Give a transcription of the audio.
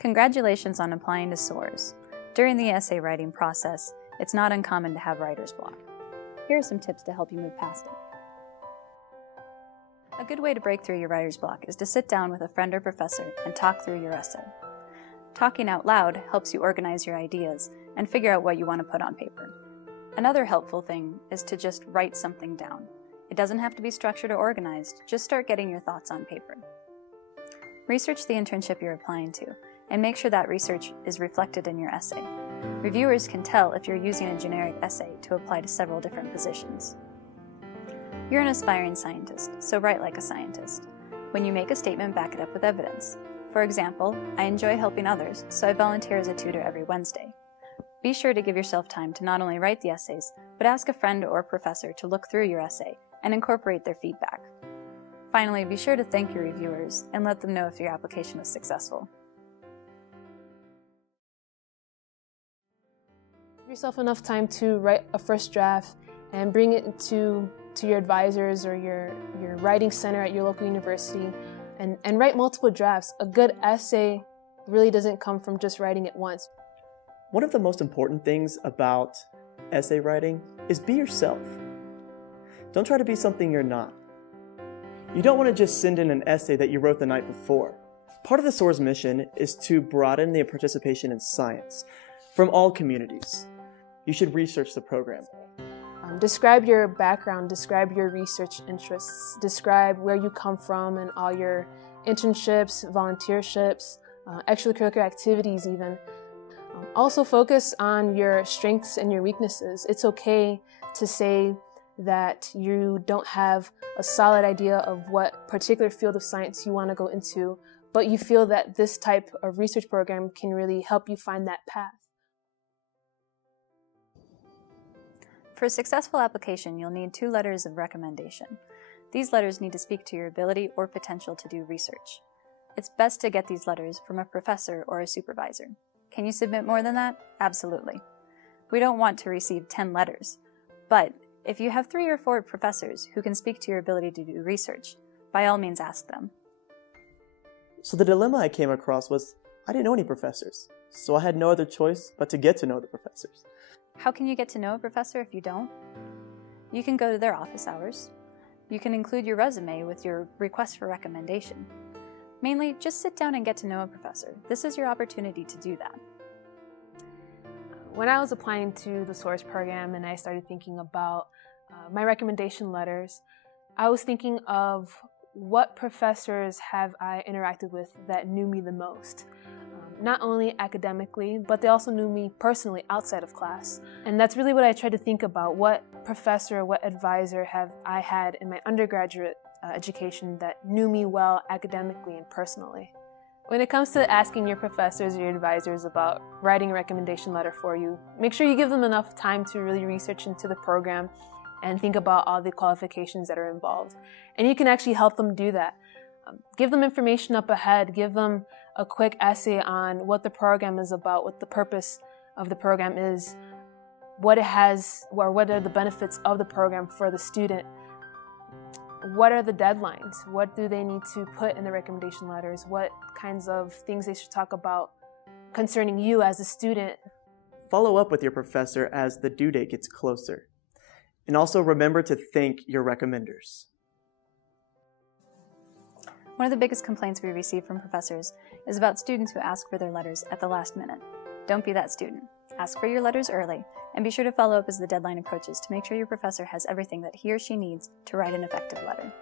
Congratulations on applying to Soars. During the essay writing process, it's not uncommon to have writer's block. Here are some tips to help you move past it. A good way to break through your writer's block is to sit down with a friend or professor and talk through your essay. Talking out loud helps you organize your ideas and figure out what you want to put on paper. Another helpful thing is to just write something down. It doesn't have to be structured or organized, just start getting your thoughts on paper. Research the internship you're applying to, and make sure that research is reflected in your essay. Reviewers can tell if you're using a generic essay to apply to several different positions. You're an aspiring scientist, so write like a scientist. When you make a statement, back it up with evidence. For example, I enjoy helping others, so I volunteer as a tutor every Wednesday. Be sure to give yourself time to not only write the essays, but ask a friend or professor to look through your essay and incorporate their feedback. Finally, be sure to thank your reviewers and let them know if your application was successful. Give yourself enough time to write a first draft and bring it to your advisors or your writing center at your local university and write multiple drafts. A good essay really doesn't come from just writing it once. One of the most important things about essay writing is be yourself. Don't try to be something you're not. You don't want to just send in an essay that you wrote the night before. Part of the Soars mission is to broaden the participation in science from all communities. You should research the program. Describe your background, describe your research interests, describe where you come from and all your internships, volunteerships, extracurricular activities even. Also focus on your strengths and your weaknesses. It's okay to say that you don't have a solid idea of what particular field of science you want to go into, but you feel that this type of research program can really help you find that path. For a successful application, you'll need 2 letters of recommendation. These letters need to speak to your ability or potential to do research. It's best to get these letters from a professor or a supervisor. Can you submit more than that? Absolutely. We don't want to receive 10 letters, but if you have 3 or 4 professors who can speak to your ability to do research, by all means ask them. So the dilemma I came across was I didn't know any professors, so I had no other choice but to get to know the professors. How can you get to know a professor if you don't? You can go to their office hours. You can include your resume with your request for recommendation. Mainly, just sit down and get to know a professor. This is your opportunity to do that. When I was applying to the Soars program and I started thinking about my recommendation letters, I was thinking of what professors have I interacted with that knew me the most. Not only academically, but they also knew me personally outside of class. And that's really what I tried to think about. What professor, what advisor have I had in my undergraduate education that knew me well academically and personally? When it comes to asking your professors or your advisors about writing a recommendation letter for you, make sure you give them enough time to really research into the program and think about all the qualifications that are involved. And you can actually help them do that. Give them information up ahead, give them a quick essay on what the program is about, what the purpose of the program is, what it has, or what are the benefits of the program for the student. What are the deadlines? What do they need to put in the recommendation letters? What kinds of things they should talk about concerning you as a student? Follow up with your professor as the due date gets closer. And also remember to thank your recommenders. One of the biggest complaints we receive from professors is about students who ask for their letters at the last minute. Don't be that student. Ask for your letters early, and be sure to follow up as the deadline approaches to make sure your professor has everything that he or she needs to write an effective letter.